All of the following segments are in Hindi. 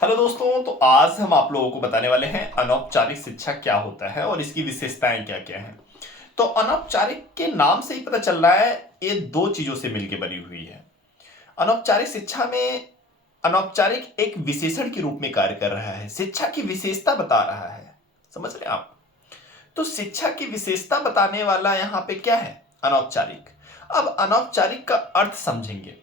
हेलो दोस्तों, तो आज हम आप लोगों को बताने वाले हैं अनौपचारिक शिक्षा क्या होता है और इसकी विशेषताएं क्या क्या हैं। तो अनौपचारिक के नाम से ही पता चल रहा है, ये दो चीजों से मिलकर बनी हुई है। अनौपचारिक शिक्षा में अनौपचारिक एक विशेषण के रूप में कार्य कर रहा है, शिक्षा की विशेषता बता रहा है। समझ रहे हैं आप? तो शिक्षा की विशेषता बताने वाला यहां पे क्या है? अनौपचारिक। अब अनौपचारिक का अर्थ समझेंगे।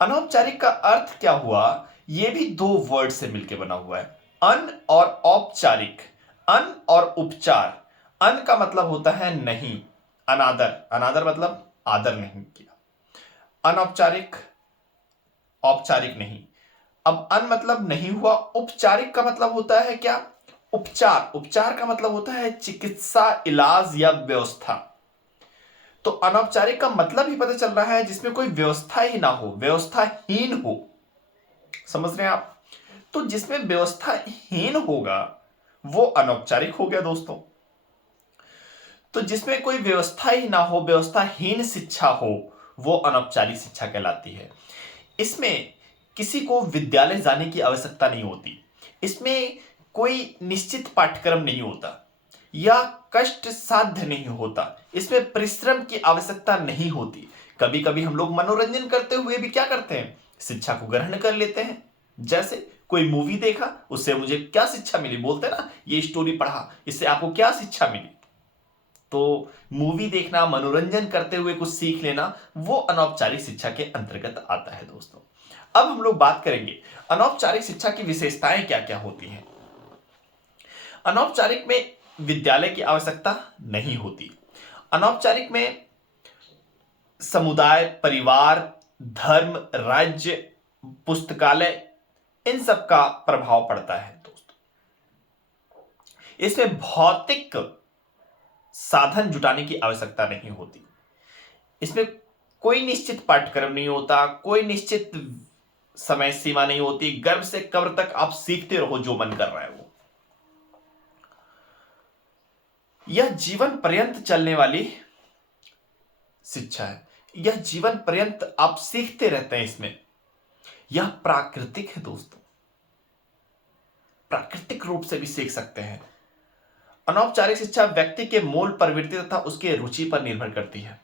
अनौपचारिक का अर्थ क्या हुआ? यह भी दो वर्ड से मिलकर बना हुआ है, अन और औपचारिक। अन और उपचार। अन का मतलब होता है नहीं, अनादर। अनादर मतलब आदर नहीं किया। अनौपचारिक, औपचारिक नहीं। अब अन मतलब नहीं हुआ, उपचारिक का मतलब होता है क्या? उपचार। उपचार का मतलब होता है चिकित्सा, इलाज या व्यवस्था। तो अनौपचारिक का मतलब ही पता चल रहा है जिसमें कोई व्यवस्था ही ना हो, व्यवस्थाहीन हो। समझ रहे हैं आप? तो जिसमें व्यवस्थाहीन होगा वो अनौपचारिक हो गया दोस्तों। तो जिसमें कोई व्यवस्था ही ना हो, व्यवस्थाहीन शिक्षा हो, वो अनौपचारिक शिक्षा कहलाती है। इसमें किसी को विद्यालय जाने की आवश्यकता नहीं होती। इसमें कोई निश्चित पाठ्यक्रम नहीं होता या कष्ट साध्य नहीं होता। इसमें परिश्रम की आवश्यकता नहीं होती। कभी कभी हम लोग मनोरंजन करते हुए भी क्या करते हैं? शिक्षा को ग्रहण कर लेते हैं। जैसे कोई मूवी देखा, उससे मुझे क्या शिक्षा मिली, बोलते ना, ये स्टोरी पढ़ा, इससे आपको क्या शिक्षा मिली। तो मूवी देखना, मनोरंजन करते हुए कुछ सीख लेना, वो अनौपचारिक शिक्षा के अंतर्गत आता है दोस्तों। अब हम लोग बात करेंगे अनौपचारिक शिक्षा की विशेषताएं क्या क्या होती हैं। अनौपचारिक में विद्यालय की आवश्यकता नहीं होती। अनौपचारिक में समुदाय, परिवार, धर्म, राज्य, पुस्तकालय, इन सब का प्रभाव पड़ता है दोस्तों। इसमें भौतिक साधन जुटाने की आवश्यकता नहीं होती। इसमें कोई निश्चित पाठ्यक्रम नहीं होता, कोई निश्चित समय सीमा नहीं होती। गर्भ से कब्र तक आप सीखते रहो जो मन कर रहा है वो। यह जीवन पर्यंत चलने वाली शिक्षा है। यह जीवन पर्यंत आप सीखते रहते हैं इसमें। यह प्राकृतिक है दोस्तों, प्राकृतिक रूप से भी सीख सकते हैं। अनौपचारिक शिक्षा व्यक्ति के मूल प्रवृत्ति तथा उसके रुचि पर निर्भर करती है।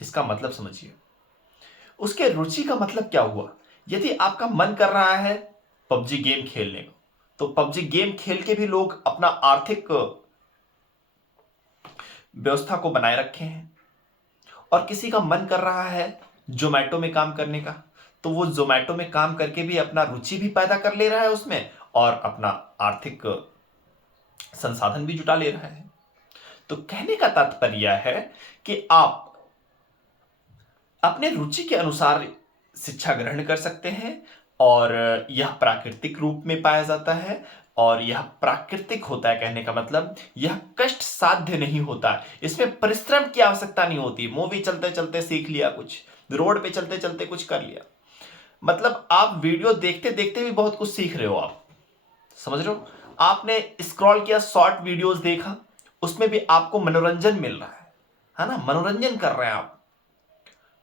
इसका मतलब समझिए, उसके रुचि का मतलब क्या हुआ? यदि आपका मन कर रहा है पबजी गेम खेलने को, तो पबजी गेम खेल के भी लोग अपना आर्थिक व्यवस्था को बनाए रखे हैं। और किसी का मन कर रहा है जोमेटो में काम करने का, तो वो जोमेटो में काम करके भी अपना रुचि भी पैदा कर ले रहा है उसमें, और अपना आर्थिक संसाधन भी जुटा ले रहा है। तो कहने का तात्पर्य यह है कि आप अपने रुचि के अनुसार शिक्षा ग्रहण कर सकते हैं, और यह प्राकृतिक रूप में पाया जाता है। और यह प्राकृतिक होता है, कहने का मतलब यह कष्ट साध्य नहीं होता। इसमें परिश्रम की आवश्यकता नहीं होती। मूवी चलते चलते सीख लिया कुछ, रोड पे चलते चलते कुछ कर लिया, मतलब आप वीडियो देखते देखते भी बहुत कुछ सीख रहे हो आप। समझ रहे हो? आपने स्क्रॉल किया, शॉर्ट वीडियोस देखा, उसमें भी आपको मनोरंजन मिल रहा है ना? मनोरंजन कर रहे हैं आप,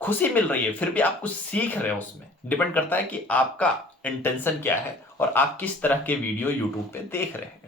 खुशी मिल रही है, फिर भी आप कुछ सीख रहे हो। उसमें डिपेंड करता है कि आपका इंटेंशन क्या है और आप किस तरह के वीडियो यूट्यूब पे देख रहे हैं।